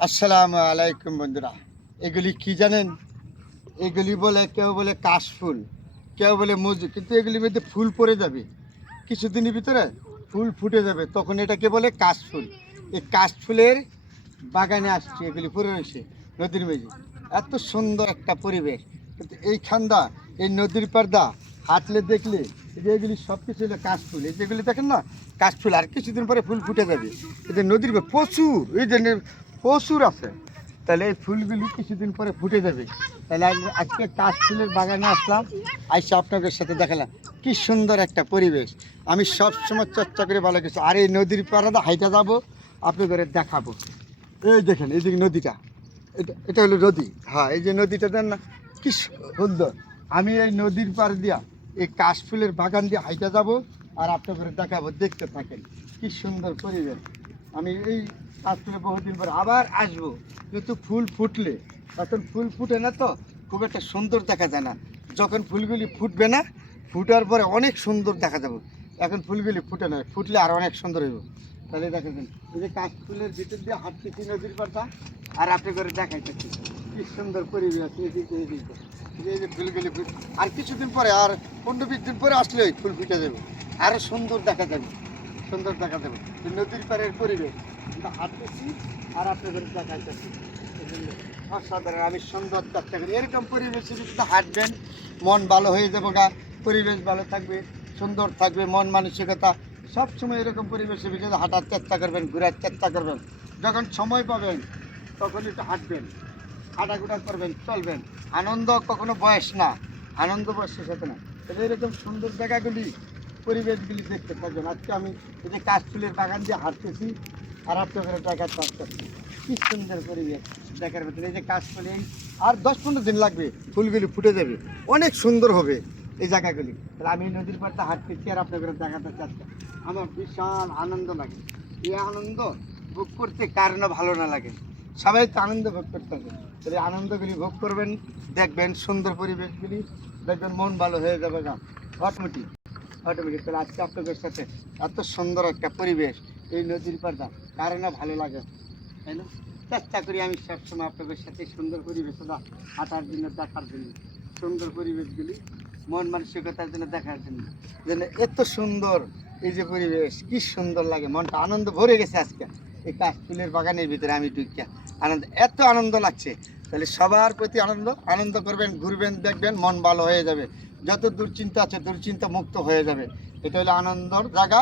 আসসালামু আলাইকুম বন্ধুরা। এগুলি কি জানেন? এগুলি বলে কেউ বলে কাশফুল, কেউ বলে মজু, কিন্তু এগুলির মধ্যে ফুল পড়ে যাবে কিছুদিনের ভিতরে, ফুল ফুটে যাবে, তখন এটাকে বলে কাশফুল। এই কাশফুলের বাগানে আসছে, এগুলি পড়ে রয়েছে নদীর মেঝে। এত সুন্দর একটা পরিবেশ, কিন্তু এইখানটা এই নদীর পর্দা হাঁটলে দেখলে যে এগুলি সব কিছু হলো কাশফুল। এই যেগুলি দেখেন না, কাশফুল, আর কিছুদিন পরে ফুল ফুটে যাবে। এই যে নদীর প্রচুর, এই যে প্রচুর আছে, তাহলে এই ফুলগুলি কিছুদিন পরে ফুটে যাবে। তাহলে আজকে কাশফুলের বাগানে আসলাম, আইসা আপনাদের সাথে দেখালাম কি সুন্দর একটা পরিবেশ। আমি সবসময় চর্চা করে ভালো কিছু, আর এই নদীর পাড়াটা হাইটা যাবো, আপনাদের দেখাবো। এই দেখেন, এইদিকে নদীটা, এটা এটা হলো নদী। হ্যাঁ, এই যে নদীটা দেন না, কি সুন্দর। আমি এই নদীর পার দিয়া এই কাশফুলের বাগান দিয়ে হাইটা যাব, আর আপনাদের দেখাবো, দেখতে থাকেন কি সুন্দর পরিবেশ। আমি এই কাশফুলে বহুদিন পরে আবার আসবো, কিন্তু ফুল ফুটলে, এখন ফুল ফুটে না তো খুব একটা সুন্দর দেখা যায় না। যখন ফুলগুলি ফুটবে না, ফুটার পরে অনেক সুন্দর দেখা যাবে। এখন ফুলগুলি ফুটে না, ফুটলে আর অনেক সুন্দর হইব। তাহলে দেখেন, এই যে কাশফুলের ভিতর দিয়ে হাঁটতেছি নদীর পাড়টা, আর আপনি করে দেখাইতেছি কি সুন্দর পরিবেশ। এদিকে এদিকে এই যে ফুলগুলি আর কিছুদিন পরে, আর 15-20 দিন পরে আসলে ফুল ফুটে যাবে, আরও সুন্দর দেখা যাবে, সুন্দর দেখা যাবে নদীর পাড়ের পরিবেশ। আমরা হাঁটতেছি আর আপনাদের দেখাইতেছি, অসাধারণ। আমি সুন্দর চর্চা করি এরকম পরিবেশে যদি হাঁটবেন, মন ভালো হয়ে যাবে গা, পরিবেশ ভালো থাকবে, সুন্দর থাকবে, মন মানসিকতা সবসময় এরকম পরিবেশের ভিতরে হাঁটার চেষ্টা করবেন, ঘোরার চেষ্টা করবেন। যখন সময় পাবেন তখন একটু হাঁটবেন, হাঁটাঘুটা করবেন, চলবেন। আনন্দ কখনো বয়স না, আনন্দ বয়সের সাথে না। তবে এরকম সুন্দর জায়গাগুলি, পরিবেশগুলি দেখতে থাকবেন। আজকে আমি এই যে কাশফুলের বাগান দিয়ে হাঁটতেছি, আর আপনাদের টাকা চাষ করছি, কি সুন্দর পরিবেশ দেখার ভেতরে। এই যে কাশফুল, এই আর 10-15 দিন লাগবে, ফুলগুলি ফুটে যাবে, অনেক সুন্দর হবে এই জায়গাগুলি। তাহলে আমি নদীর পাড়টা হাঁটতেছি আর আপনাদের দেখাতে চাচ্ছি, আমার বিশাল আনন্দ লাগে। এই আনন্দ ভোগ করতে কার না ভালো না লাগে? সবাই তো আনন্দ ভোগ করতে হবে। তাহলে আনন্দগুলি ভোগ করবেন, দেখবেন সুন্দর পরিবেশগুলি, দেখবেন মন ভালো হয়ে যাবে না অটোমেটিক, অটোমেটিক। তাহলে আজকে আপনাদের সাথে এত সুন্দর একটা পরিবেশ, এই নদীর পাড়টা কার না ভালো লাগে, তাই না? চেষ্টা করি আমি সবসময় আপনাদের সাথে সুন্দর পরিবেশটা হাঁটার জন্য, দেখার জন্য, সুন্দর পরিবেশগুলি মন মানসিকতার জন্য দেখার জন্য। যেন এত সুন্দর এই যে পরিবেশ, কি সুন্দর লাগে, মনটা আনন্দ ভরে গেছে আজকে এই কাশফুলের বাগানের ভিতরে আমি ঢুকিয়া। আনন্দ, এত আনন্দ লাগছে। তাহলে সবার প্রতি আনন্দ, আনন্দ করবেন, ঘুরবেন, দেখবেন মন ভালো হয়ে যাবে। যত দুশ্চিন্তা আছে দুশ্চিন্তা মুক্ত হয়ে যাবে। এটা হলো আনন্দর জায়গা,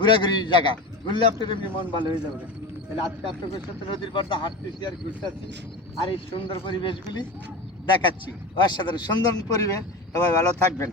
ঘোরাঘুরির জায়গা, ঘুরলে আপনাদের এমনি মন ভালো হয়ে যাবে। তাহলে আজকে আপনাদের সাথে নদীর পাড়টা হাঁটতেছি আর ঘুরতেছি, আর এই সুন্দর পরিবেশগুলি দেখাচ্ছি। অসাধারণ সুন্দর পরিবেশ। সবাই ভালো থাকবেন।